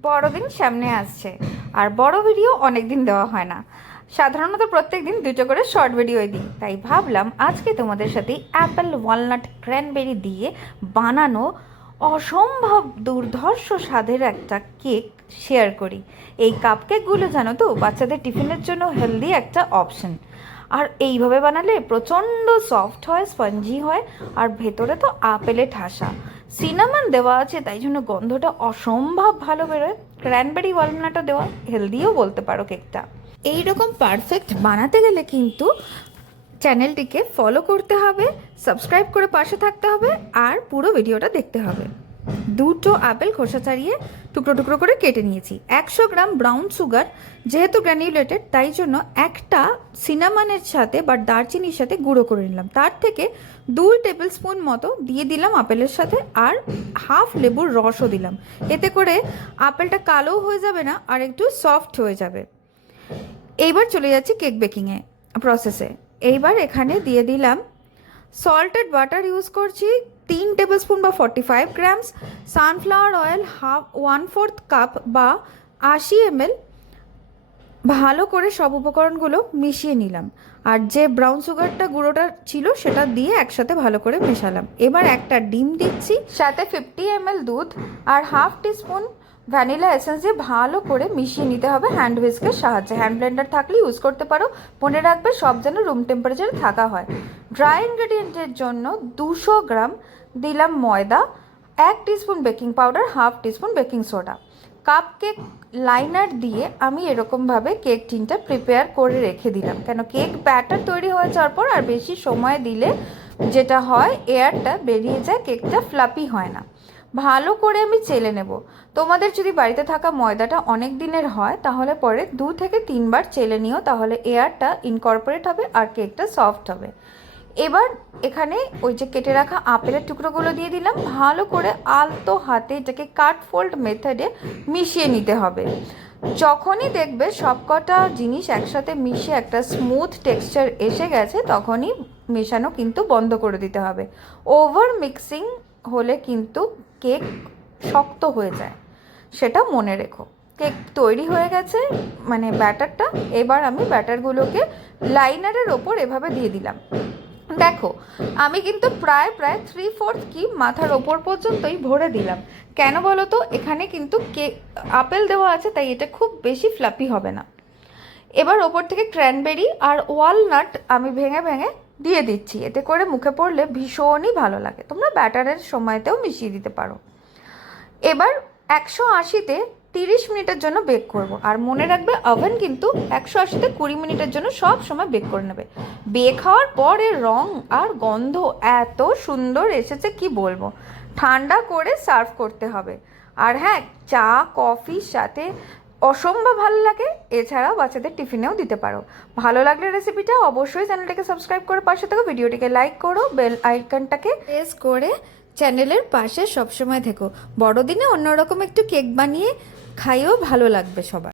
বড়দিন সামনে আসছে আর বড় ভিডিও অনেক দিন দেওয়া হয় না। সাধারণত প্রত্যেক দিন দুটো করে শর্ট ভিডিওই দিই, তাই ভাবলাম আজকে তোমাদের সাথে অ্যাপেল ওয়ালনাট ক্র্যানবেরি দিয়ে বানানো অসম্ভব দুর্ধর্ষ স্বাদের একটা কেক শেয়ার করি। এই কাপকেকগুলো জানো তো বাচ্চাদের টিফিনের জন্য হেলদি একটা অপশন। আর এইভাবে বানালে প্রচণ্ড সফট হয়, স্পঞ্জি হয়, আর ভেতরে তো আপেলে ঠাসা। সিনামন দেওয়া আছে, তাই জন্য গন্ধটা অসম্ভব ভালো বেরোয়। ক্র্যানবেরি ওয়ালনাটও দেওয়া, হেলদিও বলতে পারো কেকটা। এইরকম পারফেক্ট বানাতে গেলে কিন্তু চ্যানেলটিকে ফলো করতে হবে, সাবস্ক্রাইব করে পাশে থাকতে হবে, আর পুরো ভিডিওটা দেখতে হবে। দুটো আপেল খোসা ছাড়িয়ে টুকরো টুকরো করে কেটে নিয়েছি। 100 গ্রাম ব্রাউন সুগার, যেহেতু গ্র্যানিউলেটেড তাই জন্য একটা সিনামনের সাথে বা দারচিনির সাথে গুঁড়ো করে নিলাম। তার থেকে 2 টেবিল স্পুন মতো দিয়ে দিলাম আপেলের সাথে, আর হাফ লেবুর রসও দিলাম। এতে করে আপেলটা কালোও হয়ে যাবে না, আর একটু সফট হয়ে যাবে। এইবার চলে যাচ্ছি কেক বেকিংয়ে প্রসেসে। এইবার এখানে দিয়ে দিলাম সল্টেড বাটার, ইউজ করছি 3 টেবিল স্পুন বা 45 গ্রামস, সানফ্লাওয়ার অয়েল 1/4 কাপ বা 80 ml। ভালো করে সব উপকরণগুলো মিশিয়ে নিলাম, আর যে ব্রাউন সুগারটা গুঁড়োটা ছিল সেটা দিয়ে একসাথে ভালো করে মেশালাম। এবার একটা ডিম দিচ্ছি, সাথে 50 ml দুধ আর হাফ টিস্পুন ভ্যানিলা এসেন্স দিয়ে ভালো করে মিশিয়ে নিতে হবে হ্যান্ড হুইস্কের সাহায্যে। হ্যান্ড ব্লেন্ডার থাকলে ইউজ করতে পারো। মনে রাখবে সব যেন রুম টেম্পারেচারে থাকা হয়। ড্রাই ইনগ্রেডিয়েন্টের জন্য 200 গ্রাম দিলাম ময়দা, 1 teaspoon baking powder, half teaspoon baking soda. Cup cake liner দিয়ে আমি এরকমভাবে কেক টিনটা প্রিপেয়ার করে রেখে দিলাম, কেন কেক ব্যাটার তৈরি হয়ে যাওয়ার পর আর বেশি সময় দিলে যেটা হয় এয়ারটা বেরিয়ে যায়, কেকটা ফ্লাপি হয় না। ভালো করে আমি চেলে নেব। তোমাদের যদি বাড়িতে থাকা ময়দাটা অনেক দিনের হয় তাহলে পরে 2 থেকে 3 বার চেলে নিও, তাহলে এয়ারটা ইনকর্পোরেট হবে আর কেকটা সফট হবে। এবার এখানে ওই যে কেটে রাখা আপেলের টুকরোগুলো দিয়ে দিলাম। ভালো করে আলতো হাতে এটাকে কাট ফোল্ড মেথডে মিশিয়ে নিতে হবে। যখনই দেখবে সবকটা জিনিস একসাথে মিশে একটা স্মুথ টেক্সচার এসে গেছে, তখনই মেশানো কিন্তু বন্ধ করে দিতে হবে। ওভার মিক্সিং হলে কিন্তু কেক শক্ত হয়ে যায়, সেটা মনে রেখো। কেক তৈরি হয়ে গেছে, মানে ব্যাটারটা। এবার আমি ব্যাটারগুলোকে লাইনারের ওপর এভাবে দিয়ে দিলাম। দেখো আমি কিন্তু প্রায় 3/4 কি মাথার ওপর পর্যন্তই ভরে দিলাম। কেন বলো তো, এখানে কিন্তু কেক আপেল দেওয়া আছে, তাই এটা খুব বেশি ফ্লাপি হবে না। এবার ওপর থেকে ক্র্যানবেরি আর ওয়ালনাট আমি ভেঙে ভেঙে দিয়ে দিচ্ছি, এতে করে মুখে পড়লে ভীষণই ভালো লাগে। তোমরা ব্যাটারের সময়তেও মিশিয়ে দিতে পারো। এবার 180-তে 30 মিনিটের জন্য বেক করব। আর মনে রাখবে ওভেন কিন্তু 180-তে 20 মিনিটের জন্য সব সময় বেক করে নেবে। বেক হওয়ার পর এর রং আর গন্ধ এত সুন্দর এসেছে কি বলবো। ঠান্ডা করে সার্ভ করতে হবে। আর হ্যাঁ, চা কফির সাথে অসম্ভব ভালো লাগে। এছাড়াও বাচ্চাদের টিফিনেও দিতে পারো। ভালো লাগলে রেসিপিটা অবশ্যই চ্যানেলটাকে সাবস্ক্রাইব করে পাশে থেকো, ভিডিওটিকে লাইক করো, বেল আইকনটাকে প্রেস করে চ্যানেলের পাশে সবসময় থেকো। বড়দিনে অন্যরকম একটু কেক বানিয়ে খাইও, ভালো লাগবে সবার।